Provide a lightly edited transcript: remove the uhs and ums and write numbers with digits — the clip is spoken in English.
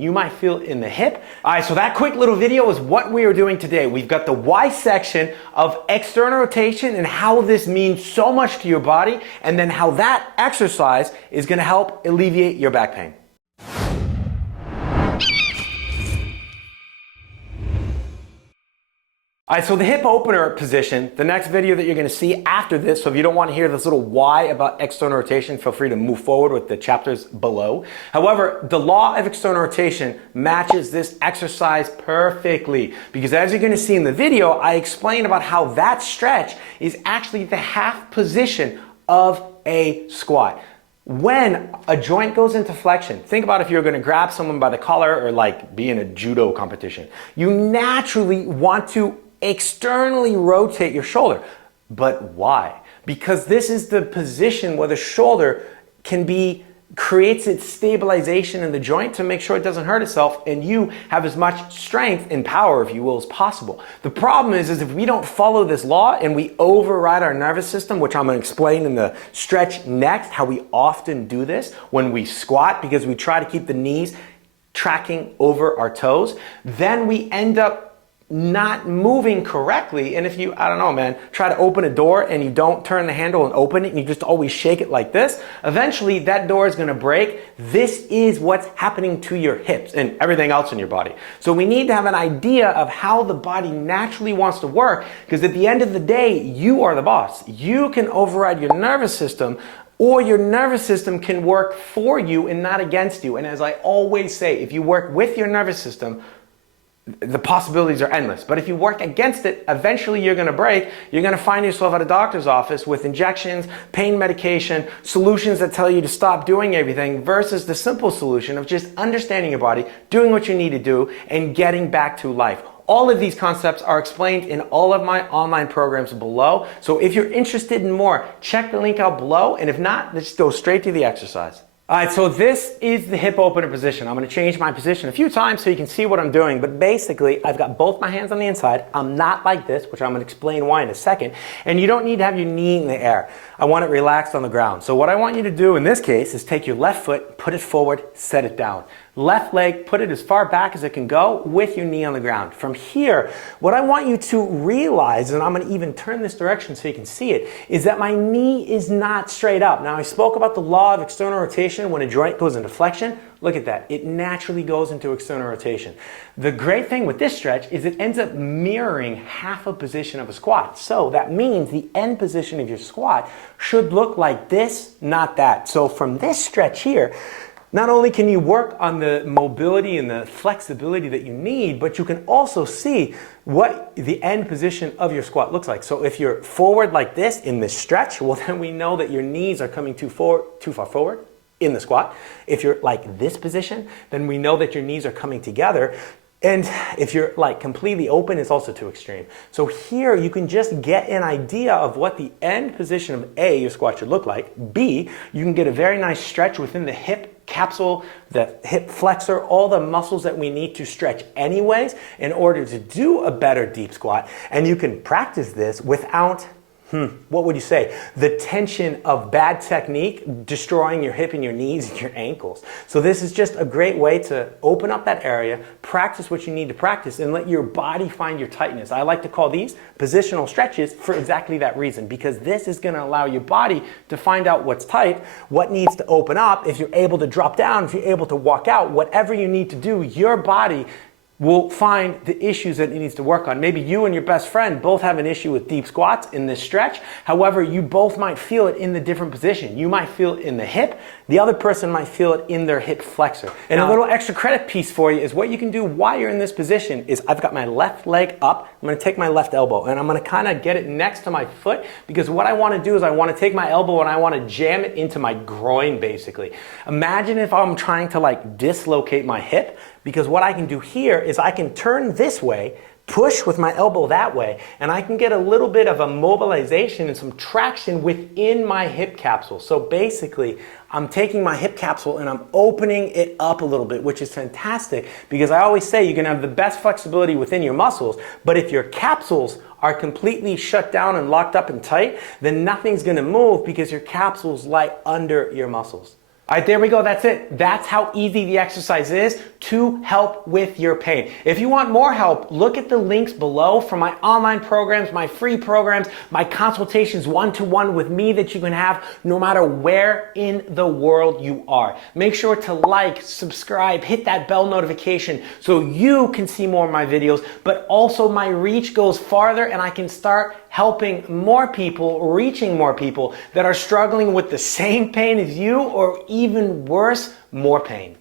flexion. You might feel it in the hip. All right, so that quick little video is what we are doing today. We've got the Y section of external rotation and how this means so much to your body, and then how that exercise is going to help alleviate your back pain. All right, so the hip opener position, the next video that you're gonna see after this, so if you don't wanna hear this little why about external rotation, feel free to move forward with the chapters below. However, the law of external rotation matches this exercise perfectly, because as you're gonna see in the video, I explain about how that stretch is actually the half position of a squat. When a joint goes into flexion, think about if you're going to grab someone by the collar or like be in a judo competition. You naturally want to externally rotate your shoulder. But why? Because this is the position where the shoulder creates its stabilization in the joint to make sure it doesn't hurt itself, and you have as much strength and power, if you will, as possible. The problem is if we don't follow this law and we override our nervous system, which I'm going to explain in the stretch next, how we often do this when we squat because we try to keep the knees tracking over our toes, then we end up not moving correctly. And if you, I don't know, man, try to open a door and you don't turn the handle and open it and you just always shake it like this, eventually that door is going to break. This is what's happening to your hips and everything else in your body. So we need to have an idea of how the body naturally wants to work, because at the end of the day, you are the boss. You can override your nervous system, or your nervous system can work for you and not against you. And as I always say, if you work with your nervous system, the possibilities are endless. But if you work against it, eventually you're going to break. You're going to find yourself at a doctor's office with injections, pain medication, solutions that tell you to stop doing everything, versus the simple solution of just understanding your body, doing what you need to do, and getting back to life. All of these concepts are explained in all of my online programs below. So if you're interested in more, check the link out below. And if not, let's go straight to the exercise. All right, so this is the hip opener position. I'm going to change my position a few times so you can see what I'm doing, but basically I've got both my hands on the inside. I'm not like this, which I'm going to explain why in a second, and you don't need to have your knee in the air. I want it relaxed on the ground. So what I want you to do in this case is take your left foot, put it forward, set it down. Left leg, put it as far back as it can go with your knee on the ground. From here, what I want you to realize, and I'm going to even turn this direction so you can see it, is that my knee is not straight up. Now I spoke about the law of external rotation when a joint goes into flexion. Look at that. It naturally goes into external rotation. The great thing with this stretch is it ends up mirroring half a position of a squat. So that means the end position of your squat should look like this, not that. So from this stretch here, not only can you work on the mobility and the flexibility that you need, but you can also see what the end position of your squat looks like. So if you're forward like this in this stretch, well then we know that your knees are coming too far forward in the squat. If you're like this position, then we know that your knees are coming together. And if you're like completely open, it's also too extreme. So here you can just get an idea of what the end position of A, your squat should look like. B, you can get a very nice stretch within the hip capsule, the hip flexor, all the muscles that we need to stretch anyways in order to do a better deep squat. And you can practice this without what would you say? The tension of bad technique destroying your hip and your knees and your ankles. So this is just a great way to open up that area, practice what you need to practice, and let your body find your tightness. I like to call these positional stretches for exactly that reason, because this is going to allow your body to find out what's tight, what needs to open up. If you're able to drop down, if you're able to walk out, whatever you need to do, your body will find the issues that it needs to work on. Maybe you and your best friend both have an issue with deep squats in this stretch. However, you both might feel it in the different position. You might feel it in the hip. The other person might feel it in their hip flexor. And a little extra credit piece for you is what you can do while you're in this position is I've got my left leg up. I'm going to take my left elbow and I'm going to kind of get it next to my foot, because what I want to do is I want to take my elbow and I want to jam it into my groin basically. Imagine if I'm trying to like dislocate my hip, because what I can do here is I can turn this way, push with my elbow that way, and I can get a little bit of a mobilization and some traction within my hip capsule. So basically, I'm taking my hip capsule and I'm opening it up a little bit, which is fantastic, because I always say you can have the best flexibility within your muscles, but if your capsules are completely shut down and locked up and tight, then nothing's gonna move because your capsules lie under your muscles. All right, there we go, that's it. That's how easy the exercise is. to help with your pain. If you want more help, look at the links below for my online programs, my free programs, my consultations one-to-one with me that you can have no matter where in the world you are. Make sure to like, subscribe, hit that bell notification so you can see more of my videos, but also my reach goes farther and I can start helping more people, reaching more people that are struggling with the same pain as you or even worse, more pain.